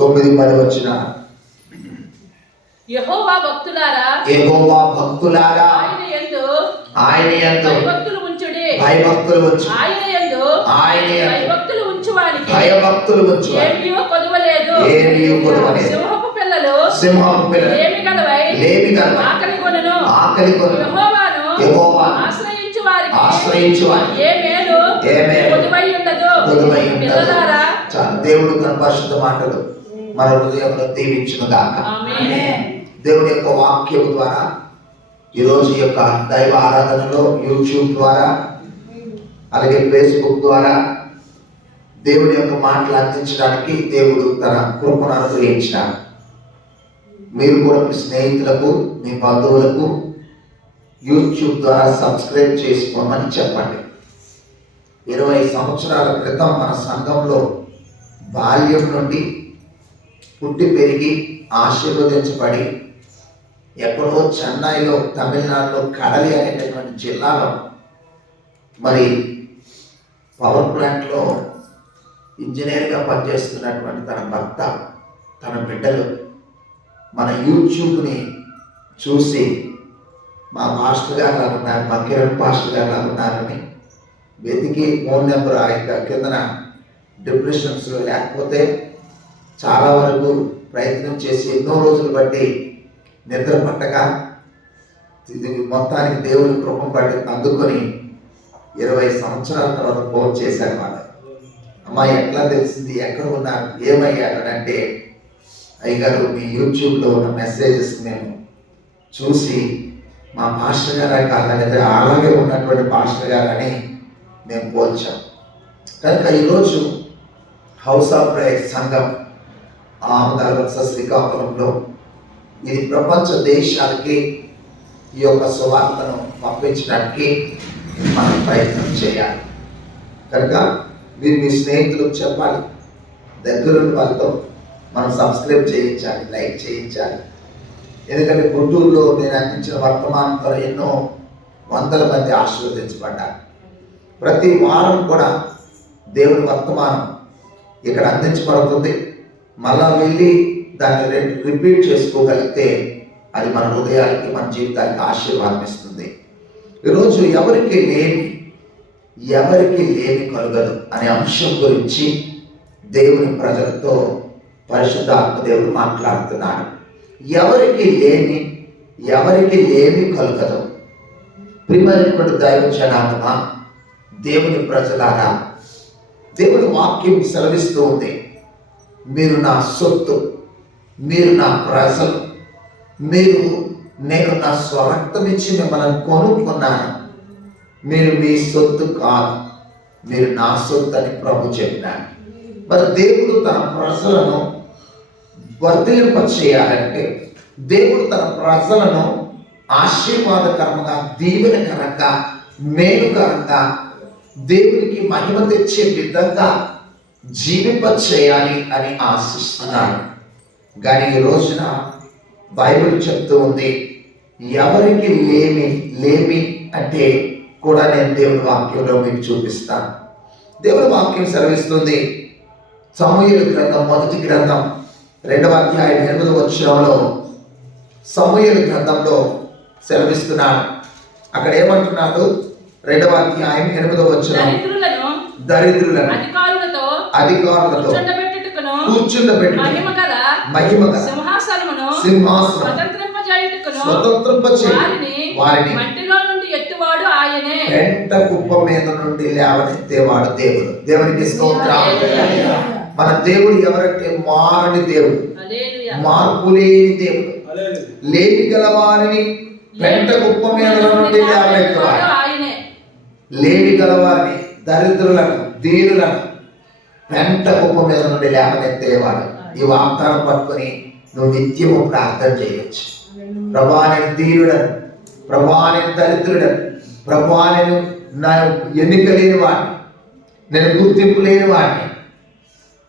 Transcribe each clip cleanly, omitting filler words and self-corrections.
9-10 వచ్చిన యెహోవా భక్తులారా ఆయన యందు భయభక్తులు ఉంచుడి. ఆయన యందు భయభక్తులు ఉంచువానికి ఏమీ కొదవలేదు. సింహపు పిల్లలు లేమి గలవై ఆకలి కొనును. యెహోవాను ఆశ్రయించు వారికి ఏ మేలు కొదువై ఉండదు. పిల్లలారా, దేవుడు తన పరిశుద్ధ మాటలు మన హృదయంలో దీవించును గాక. దేవుని యొక్క వాక్యం ద్వారా ఈరోజు యొక్క దైవ ఆరాధనలో యూట్యూబ్ ద్వారా అలాగే ఫేస్బుక్ ద్వారా దేవుని యొక్క మాటలు అందించడానికి దేవుడు తన కృపను అనుగ్రహించారు. మీరు కూడా మీ స్నేహితులకు, మీ బంధువులకు యూట్యూబ్ ద్వారా సబ్స్క్రైబ్ చేసుకోమని చెప్పండి. 20 సంవత్సరాల క్రితం మన సంఘంలో బాల్యం నుండి పుట్టి పెరిగి ఆశీర్వదించబడి ఎక్కడో చెన్నైలో, తమిళనాడులో కడలి అనేటటువంటి జిల్లాలో మరి పవర్ ప్లాంట్లో ఇంజనీర్గా పనిచేస్తున్నటువంటి తన భర్త, తన బిడ్డలు మన యూట్యూబ్ని చూసి మా మాస్టర్ గారు ఉన్నారు, మా కిరణ్ మాస్టర్ గారు ఉన్నారని వెతికి ఫోన్ నెంబర్ ఆయన కిందన డిప్రెషన్స్లో లేకపోతే చాలా వరకు ప్రయత్నం చేసి ఎన్నో రోజులు బట్టి నిద్ర పట్టక ఇది మొత్తానికి దేవుని కృప పట్టి అందుకొని 20 సంవత్సరాల తర్వాత ఫోన్ చేశారు. వాళ్ళు అమ్మా ఎట్లా తెలిసింది, ఎక్కడ ఉన్నారు, ఏమయ్యారంటే అయ్యగారు మీ యూట్యూబ్లో ఉన్న మెసేజెస్ మేము చూసి మా మాస్టర్ గారు కాదనేది అలాగే ఉన్నటువంటి మాస్టర్ గారు అని మేము పోల్చాం. కనుక ఈరోజు హౌస్ ఆఫ్ ప్రేయర్ సంఘం ఆమదాల శ్రీకాకుళంలో ఇది ప్రపంచ దేశాలకి ఈ యొక్క సువార్తను పంపించడానికి మనం ప్రయత్నం చేయాలి. కనుక మీరు మీ స్నేహితులకు చెప్పాలి, దగ్గరుండి వాళ్ళతో మనం సబ్స్క్రైబ్ చేయించాలి, లైక్ చేయించాలి. ఎందుకంటే గుంటూరులో నేను అందించిన వర్తమానంతో ఎన్నో వందల మంది ఆశీర్వదించబడ్డారు. ప్రతి వారం కూడా దేవుని వర్తమానం ఇక్కడ అందించబడుతుంది. మళ్ళా వెళ్ళి దాన్ని రిపీట్ చేసుకోగలిగితే అది మన హృదయానికి, మన జీవితానికి ఆశీర్వాదం ఇస్తుంది. ఈరోజు ఎవరికి లేమి కలుగదు అనే అంశం గురించి దేవుని ప్రజలతో పరిశుద్ధాత్మ దేవుడు మాట్లాడుతున్నాడు. ఎవరికి లేమి కలుగదు. ప్రియమైనటువంటి దైవ జనాంగమా, దేవుని ప్రజలారా, దేవుని వాక్యం సెలవిస్తూ ఉంది, మీరు నా సొత్తు, మీరు నా ప్రజలు, నేను నా స్వరక్తం ఇచ్చి మిమ్మల్ని కొనుక్కున్నాను, మీరు మీ సొత్తు కాదు, మీరు నా సొత్తు అని ప్రభు చెప్పినాడు. మరి దేవుడు తన ప్రజలను వర్ధిల్లింపచేయాలంటే, దేవుడు తన ప్రజలను ఆశీర్వాదకరంగా, దీవెనకరంగా, మేలుకరంగా, దేవునికి మహిమ తెచ్చే విధంగా జీవింపచేయాలి అని ఆశిస్తున్నాడు. కానీ ఈ రోజున బైబిల్ చెప్తూ ఉంది, ఎవరికి లేమి అంటే కూడా నేను దేవుని వాక్యంలో మీకు చూపిస్తాను. దేవుని వాక్యం సెలవిస్తుంది, సమూయేలు గ్రంథం 1వ గ్రంథం 2వ అధ్యాయం 8వ వచనంలో సమూయేలు గ్రంథంలో సెలవిస్తున్నాడు. అక్కడ ఏమంటున్నాడు? 2వ అధ్యాయం 8వ వచనం, దరిద్రులను అధికారులతో కూర్చుండబెట్టు మహిమ గల సింహాసనమును స్వతంత్రింపచేయుటకును వారిని మట్టిలో నుండి ఎత్తువాడు ఆయనే. పెంట కుప్ప మీద నుండి లేవనెత్తేవాడు దేవుడు. దేవునికి స్తోత్రం. మన దేవుడు ఎవరంటే మారని దేవుడు, మార్పు లేని దేవుడు. లేమి గల వారిని పెంట కుప్ప మీద నుండి లేవనెత్తేవాడు. లేమి గల వారిని, దరిద్రులను, దీనులను పెంట కుప్ప మీద నుండి లేవనెత్తేవాడు. ఈ వాగ్దానం పట్టుకొని నువ్వు నిత్యము ప్రార్థన చేయవచ్చు. ప్రభువా నేను దీనుడను, ప్రభువా నేను దరిద్రుడను, ప్రభువా నేను నా ఎన్నిక లేని వాడిని, నేను గుర్తింపు లేని వాడిని,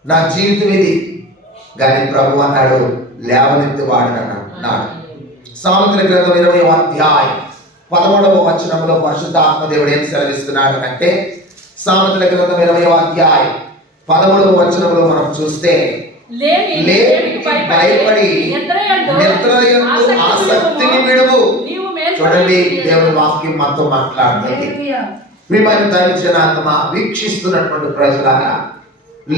నా జీవితం ఇది. కానీ ప్రభు అన్నాడు లేవనెత్తి వాడనన్నాడు. సామెతల గ్రంథం 20వ అధ్యాయం 13వ వచనంలో పరిశుద్ధాత్మ దేవుడు ఏం సెలవిస్తున్నాడు అంటే, సామెతల గ్రంథం 20వ అధ్యాయం 13వ వచనంలో మనం చూస్తే లేమికి భయపడి నిద్రయందు ఆసక్తిని విడువు. చూడండి, దేవుని వాక్యం మనతో మాట్లాడుతుంది. ప్రియమైన దైవజనాత్మ, వీక్షిస్తున్నటువంటి ప్రజలారా,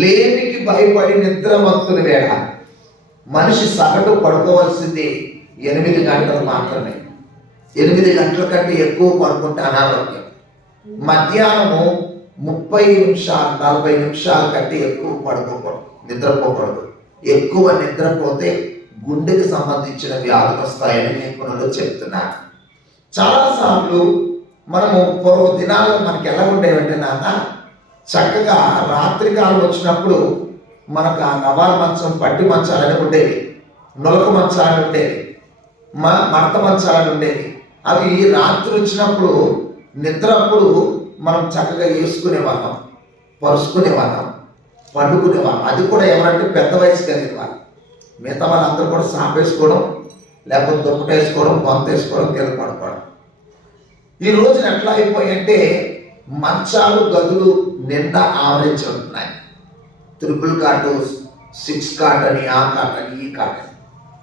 లేమికి భయపడి నిద్రమత్తుని వేళ మనిషి సగటు పడుకోవాల్సింది 8 గంటలు మాత్రమే. 8 గంటల కంటే ఎక్కువ పడుకుంటే అనారోగ్యం. మధ్యాహ్నము 30 నిమిషాలు 40 నిమిషాల కంటే ఎక్కువ పడుకోకూడదు, నిద్రపోకూడదు. ఎక్కువ నిద్రపోతే గుండెకి సంబంధించిన వ్యాధులు వస్తాయని నిపుణులు చెప్తున్నారు. చాలాసార్లు మనము పూర్వ దినాల్లో మనకి ఎలా ఉండేవంటే నాన్న, చక్కగా రాత్రికాలం వచ్చినప్పుడు మనకు ఆ నవారు మంచం, పట్టి మంచాలని ఉండేవి, నులక మంచాలు ఉండేవి, మడత మంచాలు ఉండేవి. అవి రాత్రి వచ్చినప్పుడు నిద్రప్పుడు మనం చక్కగా వేసుకునేవాళ్ళం, పరుచుకునేవాళ్ళం, పండుకునేవాళ్ళం. అది కూడా ఎవరంటే పెద్ద వయసు కలిగిన వాళ్ళు. మిగతా వాళ్ళందరూ కూడా సాపేసుకోవడం, లేకపోతే దుప్పటేసుకోవడం, బొంత వేసుకోవడం, కింద పడుకోవడం. ఈ రోజున ఎట్లా అయిపోయాయంటే మంచాలు, గదులు నిండా ఆవరించి ఉంటున్నాయి. 3 కాట్, 6 కాట్ అని, ఆ కాట్ అని, ఈ కాట్ అని.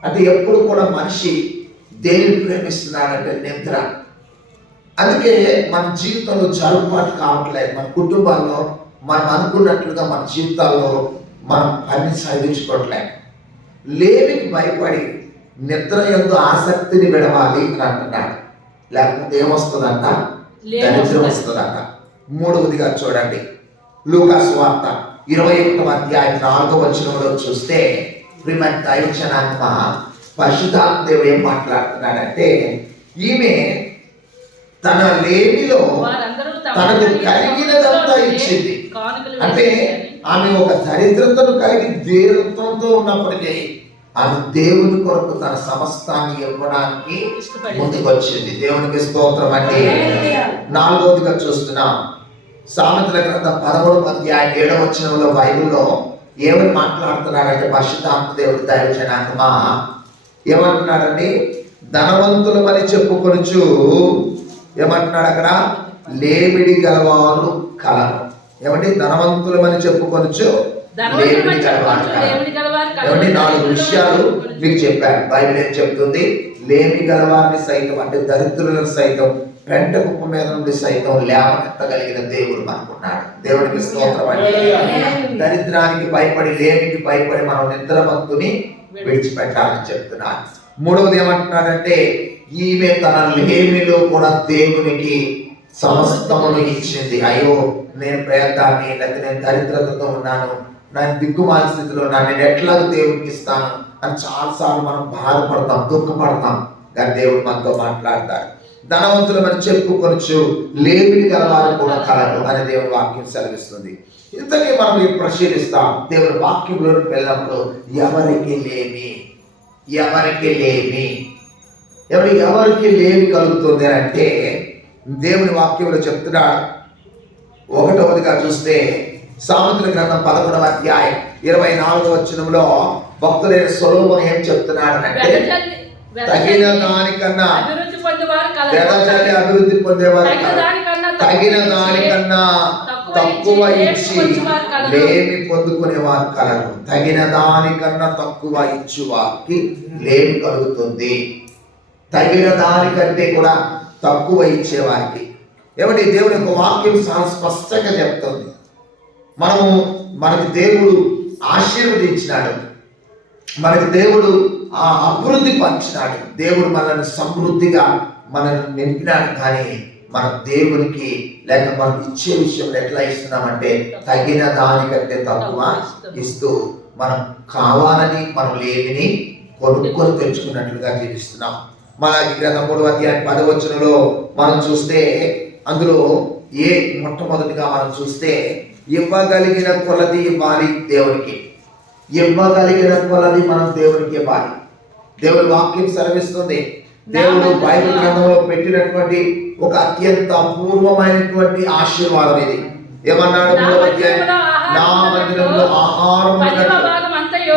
అంటే ఎప్పుడు కూడా మనిషి దేనిని ప్రేమిస్తున్నాడంటే నిద్ర. అందుకే మన జీవితంలో జరుగుబాటు కావట్లేదు. మన కుటుంబాల్లో మనం అనుకున్నట్లుగా మన జీవితాల్లో మనం అన్ని సాధించుకోవట్లేదు. లేమికి భయపడి నిద్రయందు ఆసక్తిని విడవాలి అని అంటున్నాడు. లేకపోతే ఏమొస్తుందంట? దరిద్రం వస్తుందంట. 3వదిగా చూడండి, లూకా సువార్త 21వ అధ్యాయం 4వ వచనంలో చూస్తే, ప్రియమైన దైవజనాత్మ, పరిశుద్ధాత్మ దేవుడు ఏం మాట్లాడుతున్నాడంటే, ఈమె తన లేమిలో తనకు కలిగినదంతా ఇచ్చింది. అంటే ఆమె ఒక దరిద్రతను కలిగి దీర్ఘంతో ఉన్నప్పటికీ ఆమె దేవుని కొరకు తన సమస్తాన్ని ఇవ్వడానికి ముందుకు వచ్చింది. దేవునికి స్తోత్రం అండి. 4వదిగా చూస్తున్నాం, సామెతల గ్రంథం 13వ అధ్యాయం 7వ వచనంలో బైబిల్లో ఏమని మాట్లాడుతున్నాడంటే, పరిశుద్ధాత్మ దేవుడు దైవజనాత్మ ఏమంటున్నాడండి? ధనవంతులమని చెప్పుకొనుచు ఏమంటున్నాడు అక్కడ? లేమిడి గలవారు కలరు. ఏమండి? ధనవంతులమని చెప్పుకొనుచు లేమిడి గలవారు కలరు. ఏమండి? 4 విషయాలు మీకు చెప్పాను. బైబిల్ ఏం చెప్తుంది? లేమి గలవారిని సైతం, అంటే దరిద్రులను సైతం, పెంట కుప్ప మీద నుండి సైతం లేవనెత్తగలిగిన దేవుడు మనకున్నాడు. దేవుడికి స్తోత్రం అండి. దరిద్రానికి భయపడి, లేమికి భయపడి మనం నిద్రమత్తుని విడిచిపెట్టాలని చెప్తున్నాను. 3వది ఏమంటున్నాడంటే, ఈమె తన లేమిలో కూడా దేవునికి సమస్తమును ఇచ్చింది. అయ్యో, నేను పేదాన్ని, లేకపోతే నేను దరిద్రతతో ఉన్నాను, నేను దిక్కుమాల స్థితిలో ఉన్నాను, నేను ఎట్లా దేవుడికి ఇస్తాను అని చాలాసార్లు మనం బాధపడతాం, దుఃఖపడతాం. కానీ దేవుడు మనతో మాట్లాడతాడు. ధనవంతులు మనం చెప్పుకొనొచ్చు, లేమిడి గలవారు కూడా కలరు అని దేవుని వాక్యం సెలవిస్తుంది. ఇంతకీ మనం పరిశీలిస్తాం. దేవుని వాక్యంలోకి వెళ్ళినప్పుడు ఎవరికి లేమి, ఎవరికి లేమి, ఎవరికి లేమి కలుగుతుంది అంటే దేవుని వాక్యంలో చెప్తున్నాడు. 1వదిగా చూస్తే సామెతల గ్రంథం 11వ అధ్యాయం 24వ వచనంలో భక్తులైన సొలొమోను ఏం చెప్తున్నాడు అంటే, తగిన దానికన్నా వెదజల్లి అభివృద్ధి పొందేవారు తగిన దానికన్నా తక్కువ ఇచ్చి లేమి పొందుకునేవారు కలరు. తగిన దానికన్నా తక్కువ ఇచ్చువారికి లేమి కలుగుతుంది. తగిన దానికంటే కూడా తక్కువ ఇచ్చేవారికి. ఏమంటే దేవుని యొక్క వాక్యం చాలా స్పష్టంగా చెప్తుంది. మనకి దేవుడు ఆశీర్వదించినాడు, మనకి దేవుడు అభివృద్ధి పంచినాడు, దేవుడు మనల్ని సమృద్ధిగా మనల్ని నింపినాడు. కానీ మన దేవునికి లేక మనం ఇచ్చే విషయంలో ఎట్లా ఇస్తున్నామంటే తగిన దానికంటే తక్కువ ఇస్తూ మనం కావాలని మనం లేమిని కొనుక్కొని తెచ్చుకున్నట్లుగా జీవిస్తున్నాం. మలాకి గ్రంథం 3వ అధ్యాయం 10వ వచనంలో మనం చూస్తే, అందులో మొట్టమొదటిగా మనం చూస్తే, ఇవ్వగలిగిన కొలది ఇవ్వాలి దేవునికి, ఇవ్వగలిగిన కొలది మనం దేవునికి ఇవ్వాలి. దేవుని వాక్యం సెలవిస్తుంది. దేవుడు బైబిల్ గ్రంథంలో పెట్టినటువంటి ఒక అత్యంత అపూర్వమైనటువంటి ఆశీర్వాదం ఇది. ఏమన్నాడు? 3వ అధ్యాయం, నా మందిరంలో ఆహారం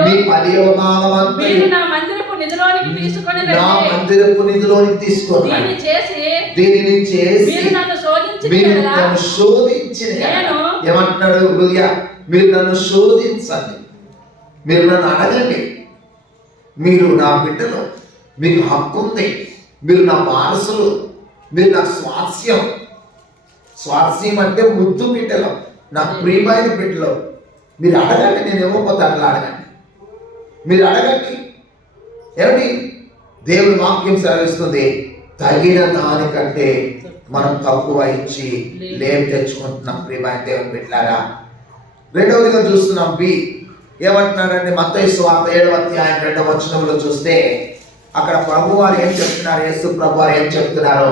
మీ 10వ భాగం అంతయు నా మందిరపు నిధిలోనికి తీసుకొని దీనిని చేసి మీరు నన్ను శోధించిన. ఏమంటున్నాడు? మీరు నన్ను శోధించండి. మీరు నన్ను అడగండి, మీరు నా బిడ్డలు, మీకు హక్కు ఉంది, మీరు నా వారసులు, మీరు నా స్వాస్యం. స్వాస్యం అంటే ముద్దు బిడ్డలు, నా ప్రియమైన బిడ్డలు. మీరు అడగండి, నేను ఇవ్వకపోతే అట్లా అడగండి, మీరు అడగండి. ఏమిటి దేవుని వాక్యం సెలవిస్తుంది? తగిన దానికంటే మనం తక్కువ ఇచ్చి లేమి తెచ్చుకుంటున్నాం ప్రియమైన దేవుని బిడ్డలారా. రెండవదిగా చూస్తున్నాం బి ఏమంటున్నాడంటే మత్తయి సువార్త 7వ అధ్యాయం 2వ వచనంలో చూస్తే అక్కడ ప్రభు వారు ఏం చెప్తున్నారు, యేసు ప్రభు వారు ఏం చెప్తున్నారు?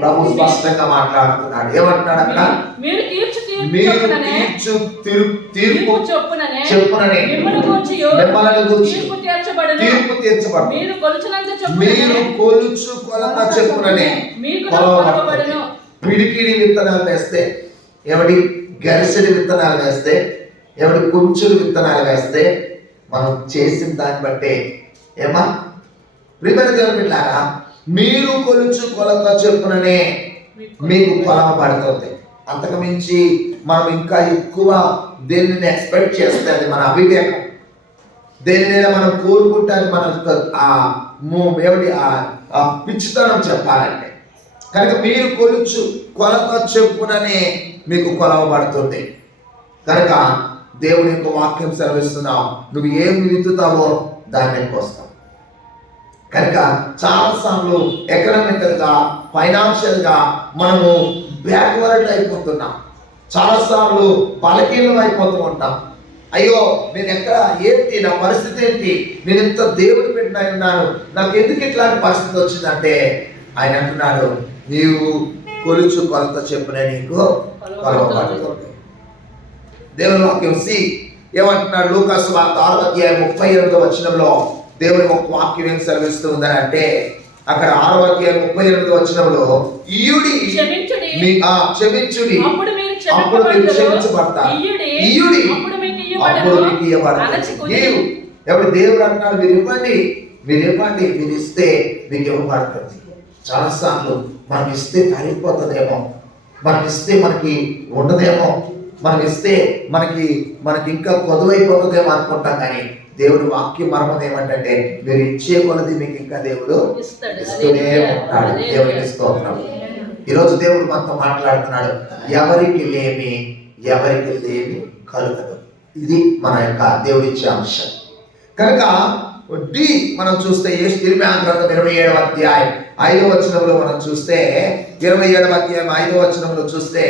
ప్రభు స్పష్టంగా మాట్లాడుతున్నాడు. ఏమంటున్నాడు అక్కడ? మీరు తీర్చు తీర్పు చెప్పుననే మిమ్మల్ని గూర్చి తీర్పు తీర్చబడు. మీరు కొలుచు కొలత చెప్పుననే కొలవబడును. పిడికిడి విత్తనాలు వేస్తే ఏమిటి? గరిసెడి విత్తనాలు వేస్తే ఏమిటి? కుంచుడు విత్తనాలు వేస్తే మనం చేసిన దాన్ని బట్టే ఏమా ప్రియమైన దేవుని బిడ్డలారా, మీరు కొలుచు కొలత చెప్పుననే మీకు కొలవబడుతుంది. అంతకు మించి మనం ఇంకా ఎక్కువ దేనిని ఎక్స్పెక్ట్ చేస్తే అది మన అవివేకం. దేనినైనా మనం కోరుకుంటే అది మన ఏమిటి పిచ్చితనం చెప్పాలంటే. కనుక మీరు కొలుచు కొలత చెప్పుననే మీకు కొలవబడుతుంది. కనుక దేవుని యొక్క వాక్యం సెలవిస్తున్నావు, నువ్వు ఏం విత్తుతావో దాన్ని కోస్తావు. కనుక చాలాసార్లు ఎకనామికల్ గా, ఫైనాన్షియల్ గా మనము బ్యాక్వర్డ్ అయిపోతున్నాం. చాలాసార్లు బలహీనం అయిపోతూ ఉంటాం. అయ్యో నేను ఎక్కడ, ఏంటి నా పరిస్థితి ఏంటి, నేను ఎంత దేవుడు పెట్టిన ఉన్నాను, నాకు ఎందుకు ఇట్లాంటి పరిస్థితి వచ్చిందంటే ఆయన అంటున్నాడు, నీవు కొలుచు కొలత చెప్పునే నీకు కొలవబడుతుంది. దేవుని వాక్యం సి ఏమంటున్నాడు? లూకాసు వార్త 6వ అధ్యాయం 38వ వచనంలో దేవుని ఒక వాక్యం ఏం సెలవిస్తూ ఉందని అంటే అక్కడ 6వ అధ్యాయం 38వ వచనంలో క్షమించుడి అప్పుడు మీరు క్షమించబడతారు, ఇయ్యుడి అప్పుడు మీకు ఇవ్వబడుతుంది. ఎవరు దేవుడు అంటున్నాడు, మీరు ఇవ్వండి, మీరు ఇస్తే మీకు ఇవ్వబడుతుంది. చాలాసార్లు మనం ఇస్తే కరిగిపోతుందేమో, మనం ఇస్తే మనకి ఉండదేమో, మనం ఇస్తే మనకి ఇంకా కొదువైపోతుందేమో అనుకుంటాం. కానీ దేవుడి వాక్యం మర్మం ఏమంటే మీరు ఇచ్చే కొలది మీకు ఇంకా దేవుడు ఇస్తూనే ఉంటాడు. దేవునికి స్తోత్రం. ఈరోజు దేవుడు మనతో మాట్లాడుతున్నాడు, ఎవరికి లేమి కలుగదు. ఇది మన యొక్క దేవుడిచ్చే అంశం. కనుక డి మనం చూస్తే ఇర్మియా గ్రంథం 27వ అధ్యాయం 5వ వచనంలో మనం చూస్తే 27వ అధ్యాయం 5వ వచనంలో చూస్తే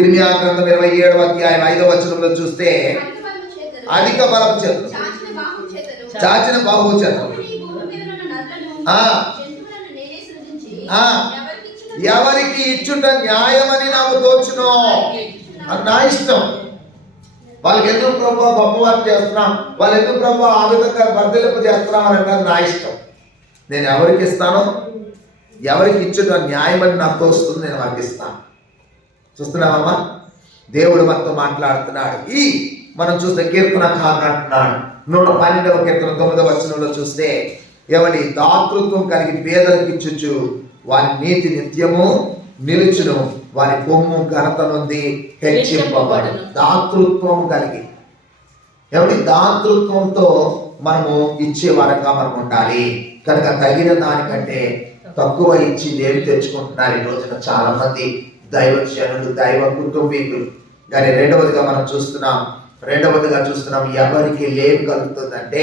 ఇర్మియా గ్రంథం 27వ అధ్యాయం 5వ వచనంలో చూస్తే అధిక బలం చేత చాచిన బాహు చేత ఎవరికి ఇచ్చుట న్యాయమని నాకు తోచును. అది నా ఇష్టం. వాళ్ళకి ఎందుకు ప్రభావ గొప్పవారు చేస్తున్నాం, వాళ్ళు ఎందుకు ప్రభావ ఆ విధంగా వర్ధలింప చేస్తున్నాం అని అంటే నా ఇష్టం. నేను ఎవరికి ఇస్తానో, ఎవరికి ఇచ్చుట న్యాయమని నాకు తోస్తుంది, నేను వారికి ఇస్తాను. చూస్తున్నామమ్మా, దేవుడు మనతో మాట్లాడుతున్నాడు. మనం చూస్తే కీర్తనకారుడు అంటున్నాడు 112వ కీర్తన 9వ వచనంలో చూస్తే ఎవరి దాతృత్వం కలిగి పేదలకు ఇచ్చుచు వారి నీతి నిత్యము నిలుచును, వారి కొమ్ము ఘనత నుండి హెచ్చింపబడును. దాతృత్వం కలిగి ఎవరి దాతృత్వంతో మనము ఇచ్చేవారంగా మనం ఉండాలి. కనుక తగిన దానికంటే తక్కువ ఇచ్చి ఏమి తెచ్చుకుంటున్నారు ఈ రోజున చాలా మంది దైవజనులు, దైవ కుటుంబీకులు. కానీ రెండవదిగా చూస్తున్నాం ఎవరికి లేమి కలుగుతుందంటే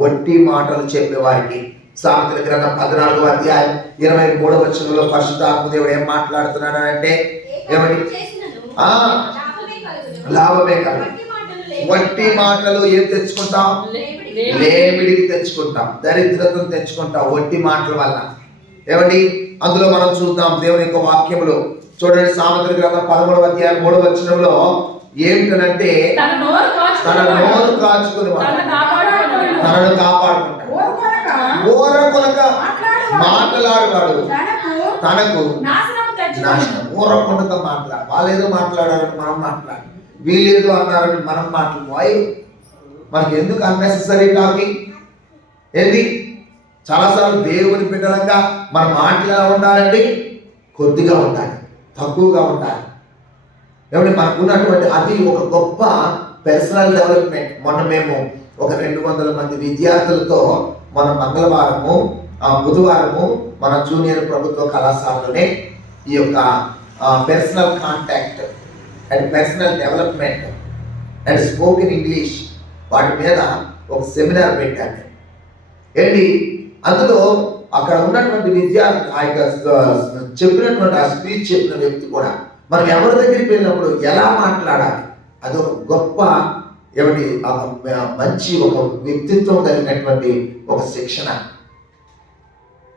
వట్టి మాటలు చెప్పేవారికి. సామెతల గ్రంథం 14వ అధ్యాయం 23వ వచనంలో పరిశుద్ధాత్మ దేవుడు ఏం మాట్లాడుతున్నాడు అంటే ఏమని? లాభమే కలుగు. వట్టి మాటలు ఏం తెచ్చుకుంటాం? లేమిడికి తెచ్చుకుంటాం, దరిద్రతను తెచ్చుకుంటాం వట్టి మాటల వల్ల. ఏమండి అందులో మనం చూద్దాం దేవుని యొక్క వాక్యములో చూడండి. సామెతల గ్రంథం 13వ అధ్యాయం 3వ వచనంలో ఏమిటనంటే తన నోరు కాచుకుని తనను కాపాడుకుంటాడు, ఊరకొనక మాట్లాడేవాడు తనకు నాశనం. ఊరకొనక మాట్లాడు. వాళ్ళేదో మాట్లాడాలని మనం మాట్లాడు, వీళ్ళేదో అన్నారని మనం మాట్లాడు. మనకి ఎందుకు అన్నెసెసరీ టాకింగ్? ఏంది? చాలాసార్లు దేవుని బిడ్డలంగా మన మాటలు ఎలా ఉండాలండి? కొద్దిగా ఉండాలి, తక్కువగా ఉండాలి. ఏమంటే మనకు ఉన్నటువంటి అది ఒక గొప్ప పర్సనల్ డెవలప్మెంట్. మొన్న మేము ఒక 200 మంది విద్యార్థులతో మన మంగళవారము బుధవారము మన జూనియర్ ప్రభుత్వ కళాశాలలోనే ఈ యొక్క personal contact and personal development and spoken English వాటి మీద ఒక సెమినార్ పెట్టాను. ఏంటి అందులో అక్కడ ఉన్నటువంటి విద్యార్థి ఆ యొక్క చెప్పినటువంటి ఆ స్పీచ్ చెప్పిన వ్యక్తి కూడా మనం ఎవరి దగ్గరికి వెళ్ళినప్పుడు ఎలా మాట్లాడాలి, అది ఒక గొప్ప ఏమిటి మంచి ఒక వ్యక్తిత్వం కలిగినటువంటి ఒక శిక్షణ.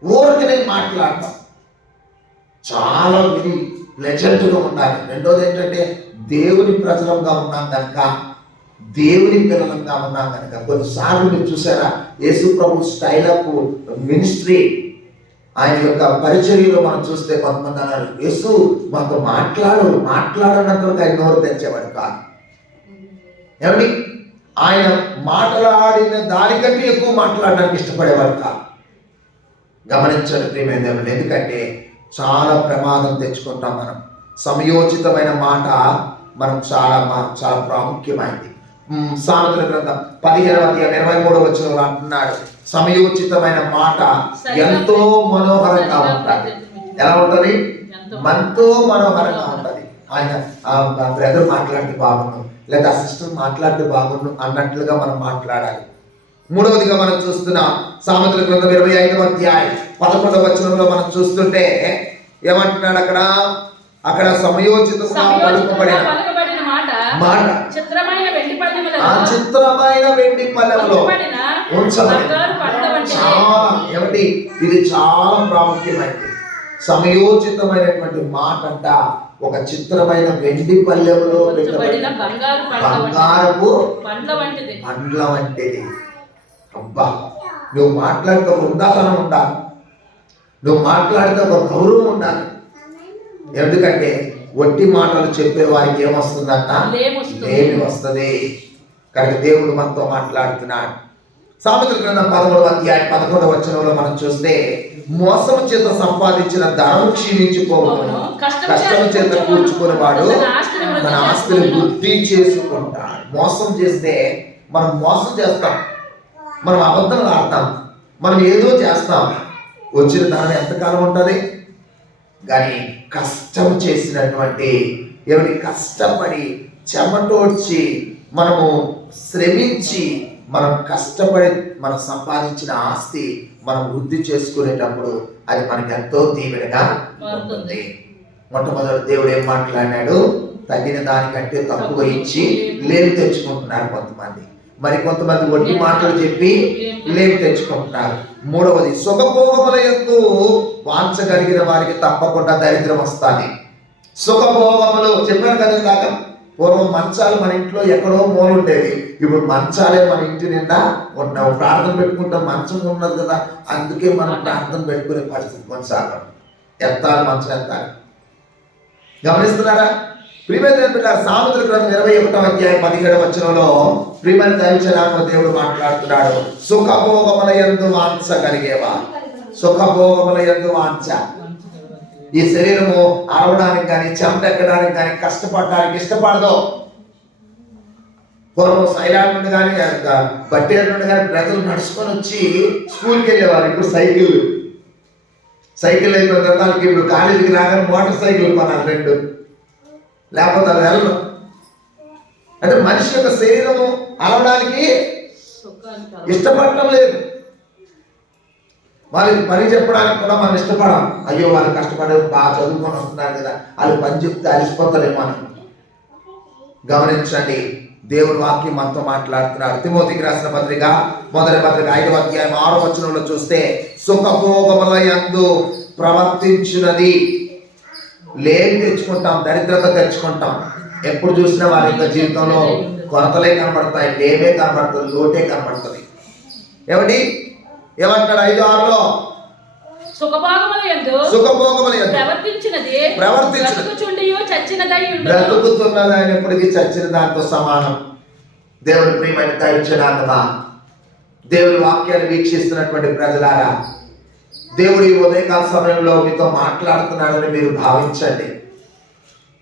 ఊరికనే మాట్లాడటం చాలా వెరీ ప్లెజెంట్గా ఉండాలి. రెండోది ఏంటంటే దేవుని ప్రజలంగా ఉన్నాం కనుక, దేవుని పిల్లలంగా ఉన్నాం కనుక కొన్నిసార్లు మీరు చూసారా యేసు ప్రభు స్టైల్ ఆఫ్ మినిస్ట్రీ, ఆయన యొక్క పరిచర్యలో మనం చూస్తే కొంతమంది అన్నారు యేసు మాకు మాట్లాడనంతవరకు ఆయన నోరు తెచ్చేవాడు కాదు. ఏమండి ఆయన మాట్లాడిన దానికంటే ఎక్కువ మాట్లాడడానికి ఇష్టపడేవాడు కాదు. గమనించండి ప్రియమైన దేవుడు, ఎందుకంటే చాలా ప్రమాదం తెచ్చుకుంటాం మనం. సమయోచితమైన మాట మనం చాలా ప్రాముఖ్యమైనది. సామెతల గ్రంథం 15:23 అంటున్నాడు, సమయోచితమైన మాట ఎంతో మనోహరంగా ఉంటుంది. ఎలా ఉంటుంది? ఎంతో మనోహరంగా ఉంటుంది. ఆయన బ్రదర్ మాట్లాడితే బాగుండు, లేదా సిస్టర్ మాట్లాడితే బాగుండు అన్నట్లుగా మనం మాట్లాడాలి. మూడవదిగా మనం చూస్తున్నాం సామెతల గ్రంథం 25:11 మనం చూస్తుంటే ఏమంటున్నాడు అక్కడ సమయోచితంగా పలుకబడిన మాట చిత్రమైన వెండి పళ్ళెంలో ఉంచబడిన ఏమిటి? ఇది చాలా ప్రాముఖ్యమైనది. సమయోచితమైనటువంటి మాట అంట ఒక చిత్రమైన వెండి పళ్ళెంలో పెట్టబడిన బంగారపు పండ్ల వంటిది. అబ్బా, నువ్వు మాట్లాడితే ఒక ఉందాతనం ఉండాలి, నువ్వు మాట్లాడితే ఒక గౌరవం ఉండాలి. ఎందుకంటే వట్టి మాటలు చెప్పే వారికి ఏమొస్తుందంట? లేమి వస్తుంది. కనుక దేవుడు మనతో మాట్లాడుతున్నాడు. సామెతల గ్రంథం 13:11 మనం చూస్తే మోసము చేత సంపాదించిన ధనం క్షీణించిపోవును, కష్టము చేత కూర్చుకుని వాడు తన ఆస్తిని వృద్ధి చేసుకుంటాడు. మోసం చేస్తే మనం మోసం చేస్తాం, మనం అబద్ధాలు ఆడతాం, మనం ఏదో చేస్తాం. వచ్చిన ధనం ఎంతకాలం ఉంటుంది? కానీ కష్టం చేసినటువంటి కష్టపడి చెమటోడ్చి మనము శ్రమించి మనం కష్టపడి మనం సంపాదించిన ఆస్తి మనం వృద్ధి చేసుకునేటప్పుడు అది మనకి ఎంతో దీవెనగా ఉంటుంది. మొట్టమొదటి దేవుడు ఏం మాట్లాడినాడు? తగిన దానికంటే తక్కువ ఇచ్చి లేని తెచ్చుకుంటున్నారు కొంతమంది, మరి కొంతమంది వడ్డీ మాటలు చెప్పి లేని తెచ్చుకుంటున్నారు. మూడవది, సుఖభోగముల యందు వాంఛగలిగిన వారికి తప్పకుండా దరిద్రం వస్తుంది. సుఖభోగములు చెప్పాను కదా ఇందాక, పూర్వం మంచాలు మన ఇంట్లో ఎక్కడో మూల ఉండేది, ఇప్పుడు మంచాలే మన ఇంటి నిండా ఉన్నావు. ప్రార్థన పెట్టుకుంటాం, మంచం ఉన్నది కదా, అందుకే మనం ప్రార్థన పెట్టుకునే పరిస్థితి కొన్నిసార్లు. ఎత్తాలి మంచం ఎత్తాలి. గమనిస్తున్నారా? ప్రియమైన పిల్లలు, సామెతల గ్రంథం 21:17 ప్రియమైన దైవజనాంగ దేవుడు మాట్లాడుతున్నాడు. సుఖభోగముల యందు వాంఛ కలిగేవా? సుఖభోగముల యందు వాంఛ. ఈ శరీరము అరవడానికి కానీ చెమట ఎక్కడానికి కానీ కష్టపడడానికి ఇష్టపడదు. పూర్వం సైలాండ్ నుండి కానీ బట్టేరు నుండి కానీ ప్రజలు నడుచుకొని వచ్చి స్కూల్కి వెళ్ళేవారు. ఇప్పుడు సైకిల్ అయిపోయిన తర్వాత ఇప్పుడు కాలేజీకి రాగానే మోటార్ సైకిల్ కొనాలి 2, లేకపోతే అది వెళ్ళను. అంటే మనిషి యొక్క శరీరము అలవడానికి ఇష్టపడటం లేదు. వాళ్ళకి పని చెప్పడానికి కూడా మనం ఇష్టపడాం. అయ్యో వాళ్ళు కష్టపడే బాగా చదువుకొని వస్తున్నారు కదా, వాళ్ళు పని చెప్తే అలిసిపోతారేమో అని. గమనించండి, దేవుడు వాక్యం మనతో మాట్లాడుతున్నారు. తిమోతికి రాసిన పత్రిక 5:6 చూస్తే సుఖభోగముల యందు ప్రవర్తించినది. లేని తెచ్చుకుంటాం, దరిద్రత తెచ్చుకుంటాం. ఎప్పుడు చూసినా వారి యొక్క జీవితంలో కొరతలే కనబడతాయి, లేమే కనబడుతుంది, లోటే కనబడుతుంది. ఏమంటాడు 5:6 బ్రతుకుతున్నది ఆయన ఎప్పటికీ చచ్చిన దాంతో సమానం. దేవుని ప్రియమైన దైవజనాంగమా, దేవుని వాక్యాన్ని వీక్షిస్తున్నటువంటి ప్రజలారా, దేవుడు ఈ ఉదయకాల సమయంలో మీతో మాట్లాడుతున్నాడని మీరు భావించండి.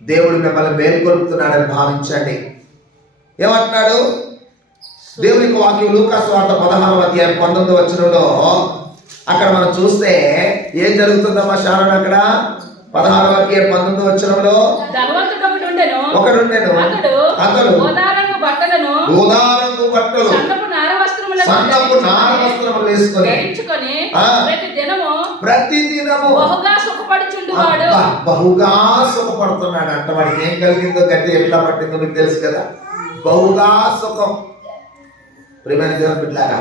దేవుడు మిమ్మల్ని మేల్కొల్పుతున్నాడని భావించండి. ఏమంటున్నాడు దేవునికి వాక్యం లూకాసు వార్త 16వ అధ్యాయం 19వ వచనంలో అక్కడ మనం చూస్తే ఏం జరుగుతుందమ్మా శారణ అక్కడ 16వ అధ్యాయం 19వ వచనంలో ఒకడుండెను అతడు ఊదారంగు బట్టలు సన్నపు నార వస్త్రములు వేసుకొని ప్రతి దినము బహుగా సుఖపడుతున్నాడు అంట. వాడికి ఏం కలిగిందో గట్టి ఎట్లా పట్టిందో మీకు తెలుసు కదా. బహుగా సుఖం. ప్రియమైన దేవుని బిడ్డలారా,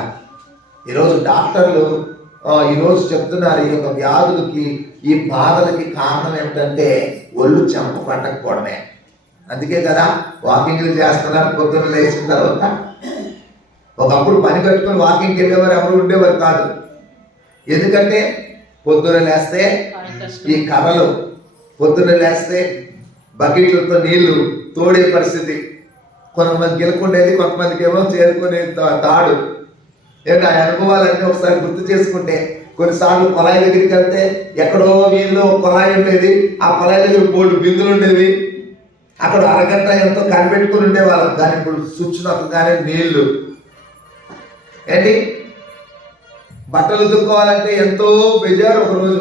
ఈరోజు డాక్టర్లు ఈరోజు చెప్తున్నారు ఈ యొక్క వ్యాధులకి ఈ బాధలకి కారణం ఏంటంటే ఒళ్ళు చెంప పట్టకపోవడమే. అందుకే కదా వాకింగ్లు చేస్తున్నారు పొద్దున్న లేచిన తర్వాత. ఒకప్పుడు పని కట్టుకుని వాకింగ్కి వెళ్ళేవారు ఎవరు ఉండేవారు కాదు. ఎందుకంటే పొద్దున లేస్తే ఈ కర్రలు, పొద్దున లేస్తే బకెట్లతో నీళ్లు తోడే పరిస్థితి. కొంతమంది గెలుకుండేది, కొంతమందికి ఏమో చేరుకునే తాడు. ఏంటి ఆ అనుభవాలన్నీ ఒకసారి గుర్తు చేసుకుంటే, కొన్నిసార్లు కొలాయి దగ్గరికి వెళ్తే ఎక్కడో వీధిలో కొలాయి ఉండేది, ఆ కొలాయి దగ్గర బోర్డు బిందులు ఉండేవి. అక్కడ అరగంట ఎంతో కనిపెట్టుకుని ఉండేవాళ్ళం. కానీ ఇప్పుడు స్విచ్ నొక్కగానే నీళ్లు. ఏంటి బట్టలు ఉతుక్కోవాలంటే ఎంతో బెజారు ఒక రోజు.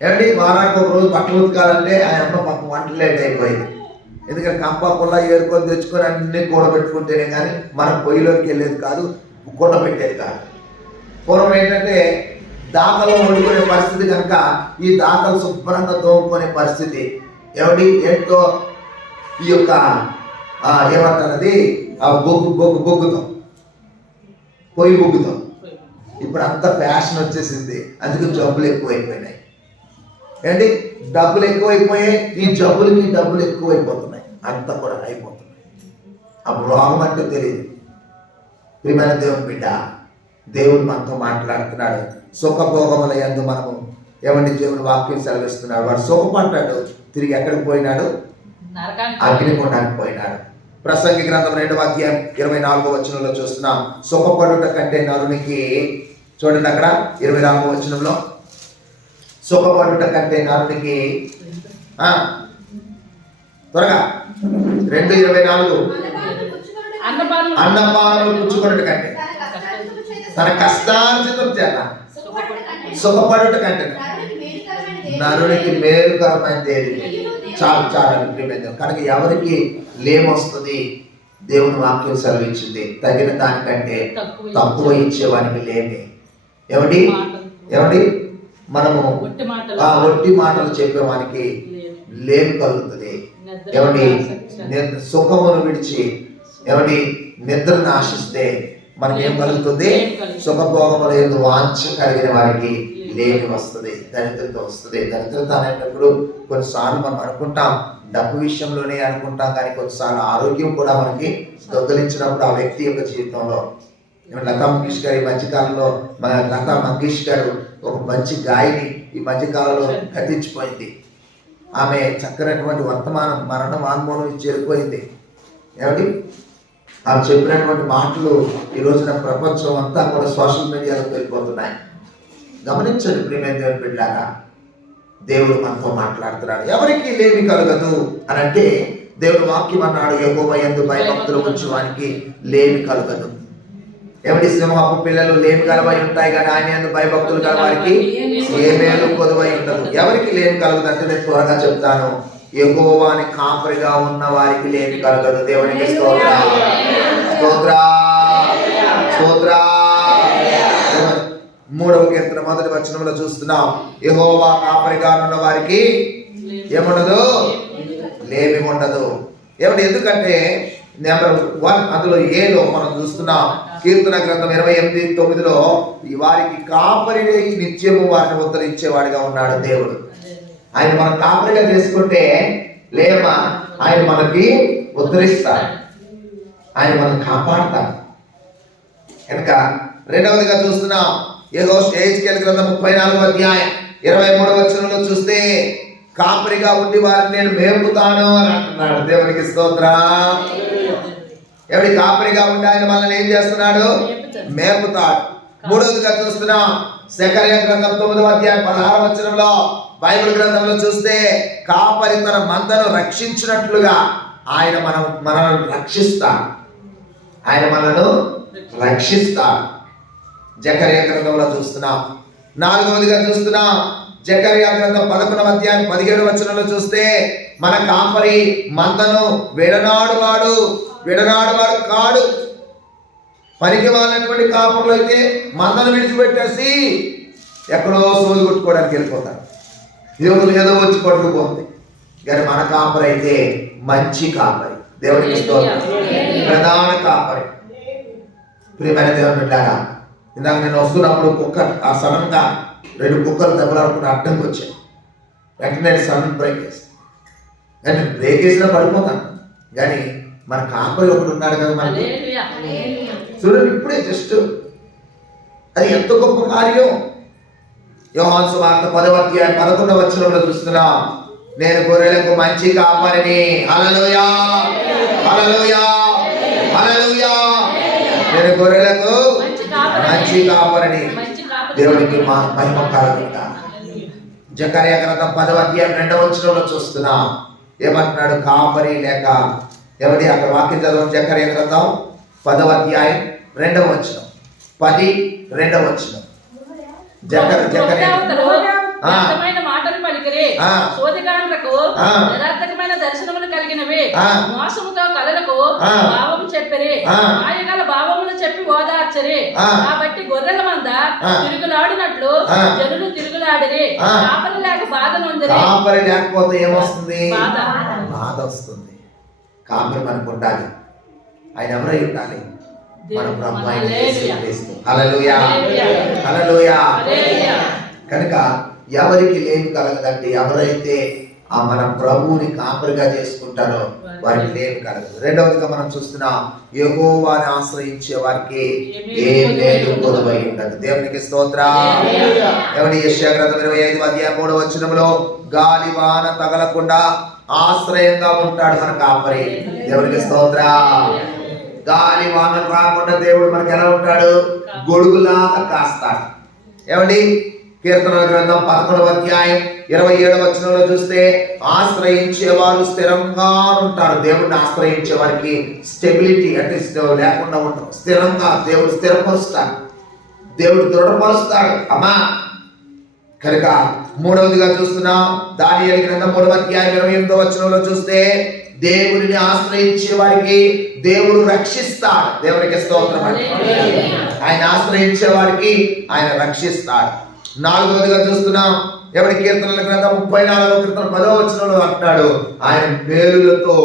ఏంటి వారానికి ఒక రోజు బట్టలు ఉతకాలంటే ఆ అమ్మ పక్క వంట లేట్ అయిపోయింది. ఎందుకంటే కంప పుల్ల ఏరుకొని తెచ్చుకొని అన్ని కూడబెట్టుకుంటేనే కానీ మనం పొయ్యిలోకి వెళ్ళేది కాదు, కూడబెట్టేది కాదు. పూర్వం ఏంటంటే దాకలు వండుకునే పరిస్థితి కనుక ఈ దాకలు శుభ్రంగా తోముకునే పరిస్థితి. ఏంటో ఈ యొక్క ఏమంటారది ఆ బొగ్గుతో, పొయ్యి బొగ్గుతో. ఇప్పుడు అంత ఫ్యాషన్ వచ్చేసింది, అందుకే జబ్బులు ఎక్కువైపోయినాయి. ఏంటి డబ్బులు ఎక్కువైపోయాయి, ఈ జబ్బులకి డబ్బులు ఎక్కువైపోతున్నాయి, అంత కూడా అయిపోతున్నాయి. అప్పుడు రోగం అంటే తెలియదు. ప్రియమైన దేవుని బిడ్డ, దేవుడు మనతో మాట్లాడుతున్నాడు. సుఖభోగముల యందు మనము దేవుని వాక్యం సెలవిస్తున్నాడు. వాడు సుఖపడ్డాడు, తిరిగి ఎక్కడికి పోయినాడు? అగ్నిగుండానికి పోయినాడు. ప్రసంగి గ్రంథం 2వ అధ్యాయం 24వ వచనంలో చూస్తున్నాం. సుఖపడుట కంటే నరునికి, చూడండి అక్కడ 24వ వచనంలో, సుఖపడుట కంటే నరునికి త్వరగా 2:24 అన్నపానములు పుచ్చుకొనుట కంటే, తన కష్టార్జితం చేత సుఖపడుట కంటే నరునికి మేలుకరమైనది ఏది? చాలు ప్రియమైన. కనుక ఎవరికి లేమొస్తుంది? దేవుని వాక్యం సెలవిచ్చింది, తగిన దానికంటే తక్కువ ఇచ్చేవానికి లేమి. ఏమండి మనము ఒట్టి మాటలు చెప్పేవానికి లేమి కలుగుతుంది. సుఖమును విడిచి నిద్రను ఆశిస్తే మనకి ఏం కలుగుతుంది? సుఖభోగముల యందు వాంఛ కలిగిన వారికి లేమి వస్తుంది, దరిద్రత వస్తుంది. దరిద్రత అనేటప్పుడు కొన్నిసార్లు మనం అనుకుంటాం డబ్బు విషయంలోనే అనుకుంటాం, కానీ కొన్నిసార్లు ఆరోగ్యం కూడా మనకి దొంగలించినప్పుడు ఆ వ్యక్తి యొక్క జీవితంలో. లతా మంగేష్కర్ ఈ మధ్యకాలంలో, మన లతా మంగేష్కర్ ఒక మంచి గాయని ఈ మధ్యకాలంలో గతించిపోయింది. ఆమె చక్కనటువంటి వర్తమానం, మరణ వాంగ్మూలం ఇచ్చి వెళ్ళిపోయింది. ఆమె చెప్పినటువంటి మాటలు ఈ రోజున ప్రపంచం అంతా కూడా సోషల్ మీడియాలో వెళ్ళిపోతున్నాయి. గమనించండి ప్రియమైన దేవుని బిడ్డలారా, దేవుడు మనతో మాట్లాడుతున్నాడు. ఎవరికి లేమి కలగదు అని అంటే దేవుడు వాక్యం అన్నాడు, యెహోవా యందు భయభక్తులు ఉంచువానికి లేమి కలగదు. సింహపు పిల్లలు లేమి గలవై ఉంటాయి, కానీ ఆయన యందు భయభక్తులు గల వారికి ఏ మేలు కొదువై ఉండదు. ఎవరికి లేమి కలగదు అంటే నేను త్వరగా చెప్తాను, యెహోవాని కాపరిగా ఉన్న వారికి లేమి కలగదు. దేవునికి స్తోత్రం. 3వ కీర్తన 1వ వచనంలో చూస్తున్నాం, యెహోవా కాపరిగా ఉన్న వారికి ఏముండదు? లేమి ఉండదు. ఎందుకంటే నెంబర్ 1 అందులో ఏలో మనం చూస్తున్నాం. కీర్తన గ్రంథం 28:9లో వారికి కాపరి నిత్యము వారిని ఉద్ధరించేవాడిగా ఉన్నాడు దేవుడు. ఆయన మనం కాపరిగా చేసుకుంటే లేమా, ఆయన మనకి ఉద్ధరిస్తాడు, ఆయన మనం కాపాడతాడు. కనుక రెండవదిగా చూస్తున్నాం, యెహెజ్కేలు గ్రంథం 34వ అధ్యాయం 23వ వచనంలో చూస్తే కాపరిగా ఉండి వారిని నేను మేపుతాను అని అంటున్నాడు. దేవునికి స్తోత్రం. కాపరిగా ఉండి ఆయన మనల్ని ఏం చేస్తున్నాడు? మేపుతాడు. మూడవదిగా చూస్తున్నాం, సెకర్యా గ్రంథం 9వ అధ్యాయం 16వ వచనంలో బైబిల్ గ్రంథంలో చూస్తే కాపరి తన మందను రక్షించినట్లుగా ఆయన మనల్ని రక్షిస్తాడు. ఆయన మనను రక్షిస్తాడు. జకర్యా గ్రంథంలో చూస్తున్నాం. 4వదిగా చూస్తున్నాం. జకర్యా గ్రంథం 11వ అధ్యాయం 17వ వచనంలో చూస్తే మన కాపరి మందను విడనాడువాడు కాడు. పనికి వాళ్ళటువంటి కాపర్లు అయితే మందను విడిచిపెట్టేసి ఎక్కడో సోది కొట్టుకోవడానికి వెళ్ళిపోతారు. ఏదో వచ్చి పట్టుకుపోతుంది. కానీ మన కాపరి అయితే మంచి కాపరి, దేవునికి స్తోత్రం, ప్రధాన కాపరి. ప్రియమైన దేవుని బిడ్డలారా, ఇందాక నేను వస్తున్నప్పుడు కుక్క ఆ సడన్ గా 2 కుక్కలు దెబ్బలాడుకుని అడ్డంకి వచ్చాయి. వెంటనే సడన్ బ్రేక్ వేసి కానీ బ్రేక్ వేసినా పడిపోతాను. కానీ మన కాపరి ఒకడు ఉన్నాడు కదా మనకి. చూడండి, ఇప్పుడే జస్ట్ అది ఎంత గొప్ప కార్యం. యోహాను సువార్త 10వ అధ్యాయం 11వ వచనంలో చూస్తున్నాం. నేను గొర్రెలకు మంచి కాపరిని. హల్లెలూయా, హల్లెలూయా, హల్లెలూయా. నేను గొర్రెలకు మంచి కాపరిని. దేవునికి మహిమ కలుగుగా. జకర్యా గ్రంథం 10వ అధ్యాయం 2వ వచనంలో చూస్తున్నాం. ఏమంటున్నాడు? కాపరి లేక ఎవరి అక్కడ వాక్యం చదవం. జకర్యా గ్రంథం 10వ అధ్యాయం 2వ వచనం, 10:2వ వచనం. మాటలు పలికిరి, శోధగాండ్రకు నిరర్థకమైన దర్శనములు కలిగినవి, మోసముతో కలలకు భావము చెప్పిరి, మాయగల భావములు చెప్పి ఓదార్చరి. కాబట్టి గొర్రెల మంద తిరుగులాడినట్లు జనులు తిరుగులాడిరి. కాపరి లేక బాధ నొందిరి. కాపరి లేకపోతే ఏమొస్తుంది? బాధ వస్తుంది. కాపరి మనకు ఉండాలి. ఆయన ఎవరై ఉండాలి? మన ప్రభు అయిన యేసుక్రీస్తు. హల్లెలూయా, హల్లెలూయా. కనుక ఎవరికి లేమి కలగదంటే ఎవరైతే మన ప్రభువుని కాపరిగా చేసుకుంటారో వారికి లేమి కలగదు. రెండవదిగా మనం చూస్తున్నాం, యెహోవాని ఆశ్రయించే వారికి ఏ మేలు కొదువై ఉండదు. దేవునికి స్తోత్రం. ఎవరి యెషయా గ్రంథం 25వ అధ్యాయం 3వ వచనంలో గాలి వాన తగలకుండా ఆశ్రయంగా ఉంటాడు మన కాపరి. దేవునికి స్తోత్రం. గాలి వానలు రాకుండా దేవుడు మనకి ఎలా ఉంటాడు? గొడుగులాగా కాస్తాడు. ఏమండి? కీర్తనల గ్రంథం 11వ అధ్యాయం 27వ వచనంలో చూస్తే ఆశ్రయించేవారు స్థిరంగా ఉంటారు. దేవుడిని ఆశ్రయించే వారికి స్టెబిలిటీ అంటే లేకుండా ఉంటారు. స్థిరంగా దేవుడు స్థిరపరుస్తాడు, దేవుడు దృఢపరుస్తాడు. అమ్మా, కనుక మూడవదిగా చూస్తున్నాం. దానియేలు గ్రంథం 3వ అధ్యాయం 28వ వచనంలో చూస్తే దేవుడిని ఆశ్రయించే వారికి దేవుడు రక్షిస్తాడు. దేవునికి స్తోత్రం అండి. ఆయన ఆశ్రయించే వారికి ఆయన రక్షిస్తాడు. నాలుగవదిగా చూస్తున్నాం. ఎవరి కీర్తనల గ్రంథం 34వ కీర్తన 10వ వచనంలో అంటాడు, ఆయన మేలులతో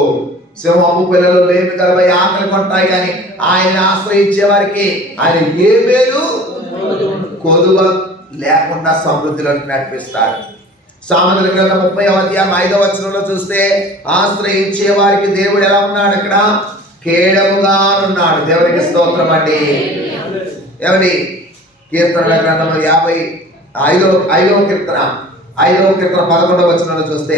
సింహపు పిల్లలు లేమి కలవై ఆకలి కొంటాయి, కానీ ఆయన ఆశ్రయించే వారికి ఆయన ఏ మేలు కొదువ లేకుండా సమృద్ధిలోకి నడిపిస్తాడు. సామెతల గ్రంథం 30వ అధ్యాయం 5వ వచనంలో చూస్తే ఆశ్రయించే వారికి దేవుడు ఎలా ఉన్నాడు? అక్కడ కేడముగా ఉన్నాడు. దేవునికి స్తోత్రం అండి. ఏమండి? కీర్తనల గ్రంథం 55వ కీర్తన 11వ వచనంలో చూస్తే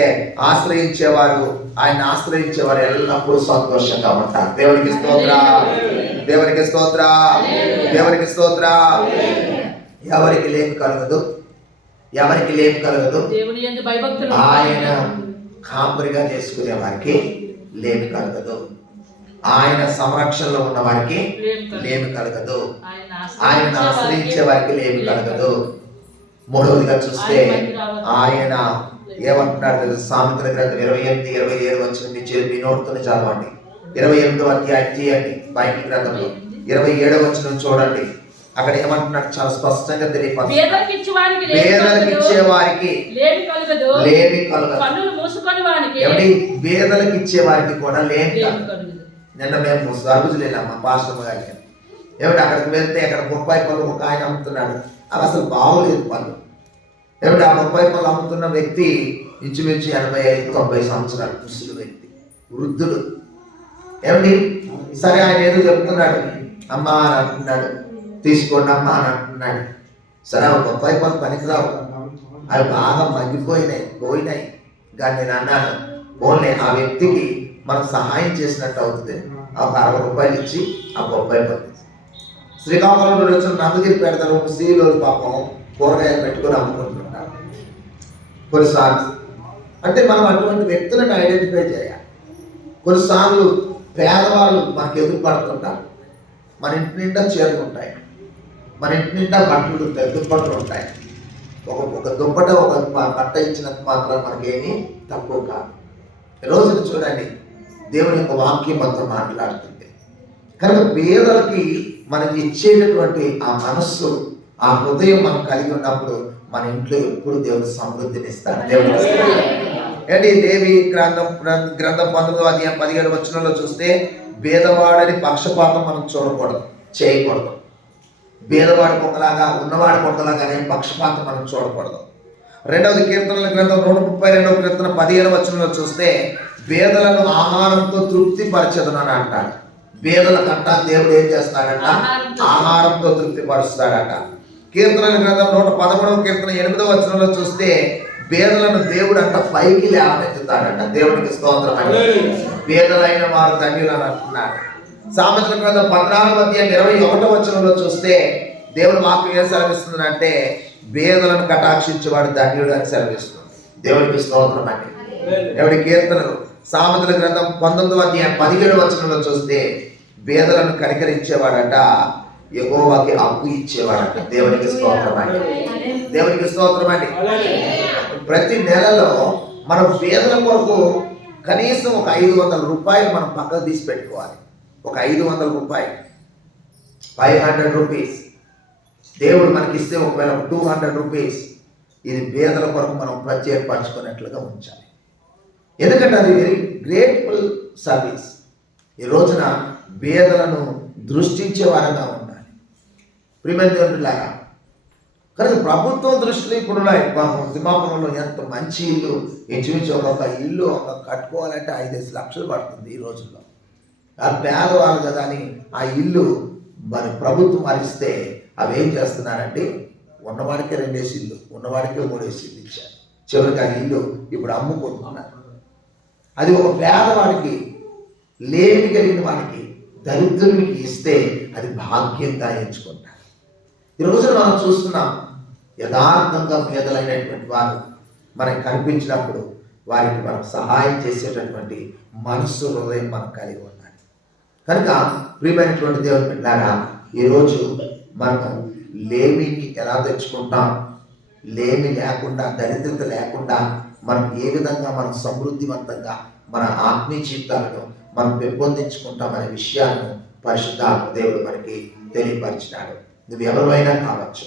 ఆయన ఆశ్రయించేవారు ఎల్లప్పుడూ సంతోషంగా ఉంటారు. దేవునికి స్తోత్రం, దేవునికి స్తోత్రం, దేవునికి స్తోత్రం. ఎవరికి లేమి కలగదు, ఎవరికి లేమి కలగదు. ఆయన కాపరిగా చేసుకునే వారికి లేమి కలగదు. ఆయన సంరక్షణలో ఉన్న వారికి లేమి కలగదు. ఆయన ఆశ్రయించే వారికి లేమి కలగదు. మూడవదిగా చూస్తే ఆయన ఏమంటున్నాడు తెలుసు? సామెతల గ్రంథం 28-27 వచనం నుంచి మీ నోట్తో చదవండి. 28వ అధ్యాయం తీయండి బైబిల్ గ్రంథంలో 27వ వచనం చూడండి. అక్కడ ఏమంటున్నాడు? చాలా స్పష్టంగా తెలియపరుస్తాడు. పేదలకు ఇచ్చే వారికి లేమి కలగదు. ఏమండి? పేదలకు ఇచ్చే వారికి కూడా లేమి కలగదు. నిన్న మేము సర్వీసులు వెళ్ళాము పాస్టర్ గారికి. ఏమిటి? అక్కడికి వెళ్తే అక్కడ బొప్పాయి పళ్ళు ఒక ఆయన అమ్ముతున్నాడు. అవి అసలు బాగోలేదు పళ్ళు. ఏమిటి? ఆ బొప్పాయి పళ్ళు అమ్ముతున్న వ్యక్తి ఇంచుమించు 85-90 సంవత్సరాలు ముసలి వ్యక్తి, వృద్ధుడు. ఏమిటి? సరే, ఆయన ఏదో చెప్తున్నాడు. అమ్మా అని అంటున్నాడు, తీసుకోండి అమ్మా అని అంటున్నాడు. సరే, ఆ బొప్పాయి పళ్ళు పనికిరావు, అవి బాగా పోయినాయి. కానీ నేను అన్నాను, ఓన్లీ ఆ వ్యక్తికి మనం సహాయం చేసినట్టు అవుతుంది. ఒక 60 రూపాయలు ఇచ్చి ఆ బొప్పాయి పళ్ళు. శ్రీకాకుళంలో వచ్చిన నందగిరి పెడతారు సీలో పాపం కూరగాయలు పెట్టుకొని అమ్ముకుంటుంటారు. కొన్నిసార్లు అంటే మనం అటువంటి వ్యక్తులను ఐడెంటిఫై చేయాలి. కొన్నిసార్లు పేదవాళ్ళు మనకు ఎదురుపడుతుంటారు. మన ఇంటి నిండా చీరలు ఉంటాయి, మన ఇంటి నిండా బట్టలు ఉంటాయి, దుప్పట్లు ఉంటాయి. ఒక దుప్పట ఒక బట్ట ఇచ్చినంత మాత్రం మనకేమీ తక్కువ కాదు. రోజున చూడండి, దేవుని యొక్క వాక్యం మనతో మాట్లాడుతుంది. కనుక పేదలకి మనకి ఇచ్చేటటువంటి ఆ మనస్సు, ఆ హృదయం మనం కలిగి ఉన్నప్పుడు మన ఇంట్లో ఎప్పుడు దేవుడు సమృద్ధిని ఇస్తాడు. దేవుడు ఏంటి దేవి గ్రంథం 19:17 చూస్తే, పేదవాడని పక్షపాతం మనం చూడకూడదు, చేయకూడదు. పేదవాడి కొంగలాగా ఉన్నవాడి కొంగలాగానే పక్షపాతం మనం చూడకూడదు. 2వ కీర్తనల గ్రంథం 132వ కీర్తన 15 చూస్తే, పేదలను ఆహారంతో తృప్తి పరచదును అని అంటాడు. పేదల కంట దేవుడు ఏం చేస్తాడట? ఆహారంతో తృప్తి పరుస్తాడట. కీర్తనల గ్రంథం 113వ కీర్తన 8వ చూస్తే, పేదలను దేవుడు అంట పైకి లేవనెత్తుతాడట. దేవునికి స్తోత్రం అండి. పేదలైన వారు ధన్యులు అని అంటున్నాడు. సామెతల గ్రంథం 16:21 చూస్తే, దేవుడు వాక్యం ఏం సెలవిస్తుందంటే, పేదలను కటాక్షించేవాడు ధన్యుడు అని సెలవిస్తుంది. దేవునికి స్తోత్రం అండి. దేవుడి కీర్తనలు సామెతల గ్రంథం 19:17 చూస్తే, పేదలను కనికరించేవాడట యెహోవాకి అప్పు ఇచ్చేవాడట. దేవునికి స్తోత్రం అండి. దేవునికి స్తోత్రం అండి. ప్రతి నెలలో మనం పేదల కొరకు కనీసం ఒక 500 రూపాయలు మనం పక్కకు తీసి పెట్టుకోవాలి. ఒక 500 రూపాయలు, 500 రూపీస్ దేవుడు మనకి ఇస్తే, ఒకవేళ 200 రూపీస్ ఇది పేదల కొరకు మనం ప్రత్యేకపరచుకున్నట్లుగా ఉంచాలి. ఎందుకంటే అది వెరీ గ్రేట్ఫుల్ సర్వీస్. ఈ రోజున పేదలను దృష్టించే వారంగా ఉండాలి. ప్రియమైన దేవులారా, కానీ ప్రభుత్వం దృష్టిలో ఇప్పుడు సింహాపురంలో ఎంత మంచి ఇల్లు, ఇంచుమించు ఒక ఇల్లు కట్టుకోవాలంటే 5-5 లక్షలు పడుతుంది ఈ రోజుల్లో. ఆ పేదవాళ్ళు కదా అని ఆ ఇల్లు మరి ప్రభుత్వం మరిస్తే అవి ఏం చేస్తున్నారంటే, ఉన్నవాడికే 2 ఇల్లు, ఉన్నవాడికే 3 ఇల్లు ఇచ్చారు. చివరికి ఆ ఇల్లు ఇప్పుడు అమ్ముకుంటున్నారు. అది ఒక పేదవాడికి, లేమి కలిగిన వాడికి, దరిద్రునికి ఇస్తే అది భాగ్యంగా ఎంచుకుంటారు. ఈ రోజున మనం చూస్తున్నాం, యథార్థంగా పేదలైనటువంటి వారు మనకు కనిపించినప్పుడు వారికి మనం సహాయం చేసేటటువంటి మనస్సు, హృదయం మనం కలిగి ఉండాలి. కనుక ప్రియమైనటువంటి దేవుని బిడ్డలారా, ఈరోజు మనం లేమిని ఎలా తెచ్చుకుంటాం, లేమి లేకుండా, దరిద్రత లేకుండా మనం ఏ విధంగా మనం సమృద్ధివంతంగా మన ఆత్మీయ జీవితాలను మనం పెంపొందించుకుంటామనే విషయాలను పరిశుద్ధాత్మ దేవుడు మనకి తెలియపరిచినాడు. నువ్వు ఎవరైనా కావచ్చు.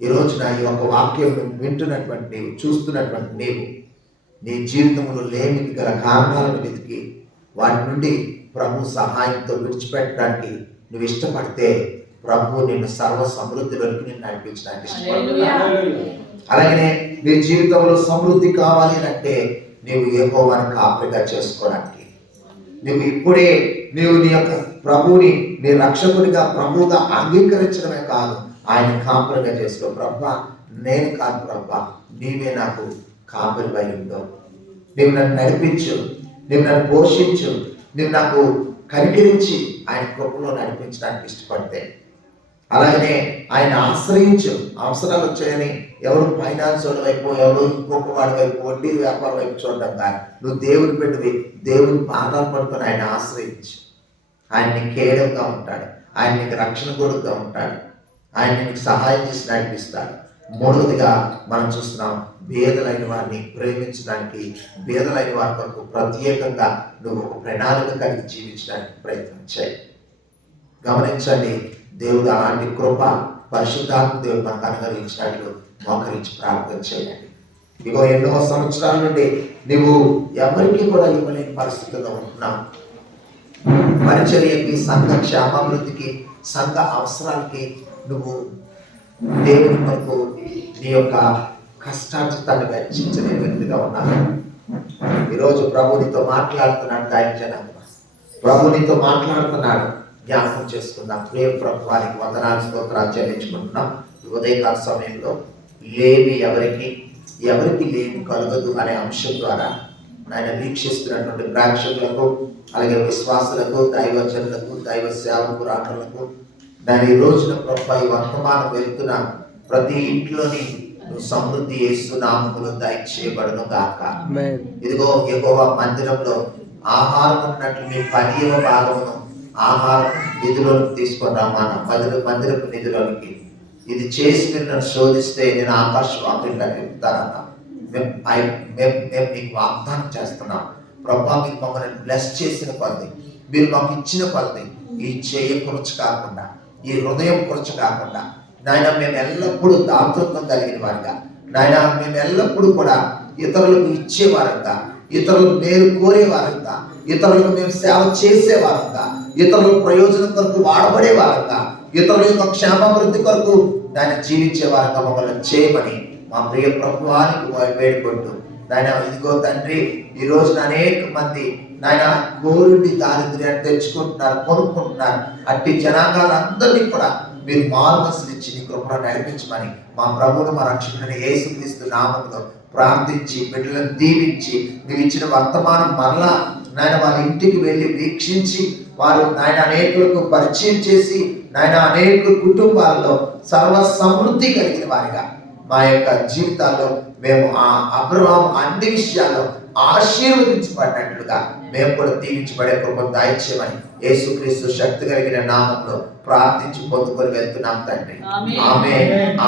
ఈ రోజున ఈ యొక్క వాక్యం వింటున్నటువంటి నీవు, చూస్తున్నటువంటి నీవు, నీ జీవితంలో లేమికి గల కారణాలను వెతికి వాటి నుండి ప్రభు సహాయంతో విడిచిపెట్టడానికి నువ్వు ఇష్టపడితే, ప్రభు నిన్ను సర్వ సమృద్ధిలోకి నిన్ను నడిపించడానికి ఇష్టపడుతున్నాడు. అలాగనే నీ జీవితంలో సమృద్ధి కావాలి అంటే నీవు యెహోవాని కాపరిగా చేసుకోవడానికి, నువ్వు ఇప్పుడే నీవు నీ యొక్క ప్రభువుని నీ రక్షకునిగా, ప్రభువుగా అంగీకరించడమే కాదు, ఆయన కాపరిగా చేసుకో. ప్రభా, నేను కాదు ప్రభా, నీవే నాకు కాపరివై ఉండవు. నీవు నన్ను నడిపించు, నీవు నన్ను పోషించు, నీవు నాకు కనికరించి ఆయన కృపలో నడిపించడానికి ఇష్టపడితే, అలాగనే ఆయన ఆశ్రయించు. అవసరాలు వచ్చాయని ఎవరు ఫైనాన్స్ వాడి వైపు, ఎవరు ఇంకొక వాడి వైపు, వడ్డీ వ్యాపారం వైపు చూడడం కాదు. నువ్వు దేవుని పెట్టివి, దేవుని పాదాలు పడుకొని ఆయన ఆశ్రయించు. ఆయన నీకు కేడంగా ఉంటాడు, ఆయన నీకు రక్షణ కొడుకుగా ఉంటాడు, ఆయన నీకు సహాయం చేసి నడిపిస్తాడు. మూడవదిగా మనం చూస్తున్నాం, పేదలైన వారిని ప్రేమించడానికి, పేదలైన వారి కొరకు ప్రత్యేకంగా నువ్వు ఒక ప్రణాళిక కలిగి జీవించడానికి ప్రయత్నం చేయి. గమనించండి, దేవుడు అలాంటి కృప పరిశుద్ధాత్మ దేవుడు మనకు అనుగ్రహించినట్లు మోకరించి ప్రార్థన చేయండి. ఇగో ఎన్నో సంవత్సరాల నుండి నువ్వు ఎవరికి కూడా ఇవ్వలేని పరిస్థితుల్లో ఉంటున్నావు. పరిచర్యకి, సంఘ క్షేమాభివృద్ధికి, సంఘ అవసరాలకి నువ్వు దేవుని కొరకు నీ యొక్క కష్టార్జితాన్ని వెచ్చించలేని వ్యక్తిగా ఉన్నావు. ఈరోజు ప్రభు నీతో మాట్లాడుతున్నాడు. దైవ జనాంగం, ప్రభు నీతో మాట్లాడుతున్నాడు. జ్ఞాపకం చేసుకుందాం. ప్రియ ప్రభు వారికి వందనాలు, స్తోత్రాలు చెల్లించుకుంటున్నాం. ఉదయకాల సమయంలో లేమి ఎవరికి లేమి కలగదు అనే అంశం ద్వారా ఆయన వీక్షిస్తున్నటువంటి ప్రేక్షకులకు, అలాగే విశ్వాసులకు, దైవజనులకు, దైవ సేవకురాటలకు, దాని ఈ రోజున ప్రభు ఈ వర్తమానం వెళ్తున్న ప్రతి ఇంట్లోని నువ్వు సమృద్ధి చేస్తున్నాములు దయచేయబడును గాక. ఇదిగో యెహోవా మందిరంలో ఆహారం ఉన్నట్లు మీ 10వ భాగమును ఆహారం నిధిలోనికి తీసుకొని రమ్మన్న మందిరపు నిధిలోనికి. ఇది చేసి మీరు నన్ను శోధిస్తే నేను ఆకాశవాకులుగా చెప్తానన్నా. మేము మీకు వాగ్దానం చేస్తున్నాం ప్రభా, మీరు మమ్మల్ని బ్లెస్ చేసిన కొలది, మీరు మాకు ఇచ్చిన కొలది, ఈ చేయ కురచు కాకుండా, ఈ హృదయం కురచు కాకుండా నాయన మేము ఎల్లప్పుడూ దాతృత్వం కలిగిన వారిగా, నాయన మేము ఎల్లప్పుడూ కూడా ఇతరులకు ఇచ్చేవారంగా, ఇతరులకు మేలు కోరేవారంగా, ఇతరులకు మేము సేవ చేసేవారంగా, ఇతరుల ప్రయోజనం కొరకు వాడబడేవారంగా, ఇతరుల యొక్క క్షేమాభివృద్ధి కొరకు ఆయన జీవించేవారంగా మమ్మల్ని చేయమని మా ప్రియ ప్రభువానికి వేడుకుంటూ, నాయన ఇదిగో తండ్రి, ఈ రోజున అనేక మంది నాయన గోరుండి దారిద్ర్యాన్ని తెచ్చుకుంటున్నారు, కొనుక్కుంటున్నారు. అట్టి జనాంగాలందరినీ కూడా మీరు మారుమనసులు ఇచ్చి నీ కృపను నడిపించమని మా ప్రభువును మా రక్షకుడైన యేసుక్రీస్తు నామములో ప్రార్థించి బిడ్డలను దీవించి మీరు ఇచ్చిన వర్తమానం మరలా నాయన వారి ఇంటికి వెళ్ళి వీక్షించి వారు నాయన అనేకులకు పరిచయం చేసి నాయన అనేక కుటుంబాల్లో సర్వ సమృద్ధి కలిగిన వారిగా మా యొక్క జీవితాల్లో మేము ఆ అబ్రహాము అన్ని విషయాల్లో ఆశీర్వదించబడినట్లుగా మేము కూడా దీవించబడే కృపను దయచేయమని యేసుక్రీస్తు శక్తి కలిగిన నామంలో ప్రార్థించి పొందుకొని వెళ్తున్నాం తండ్రి. ఆమేన్.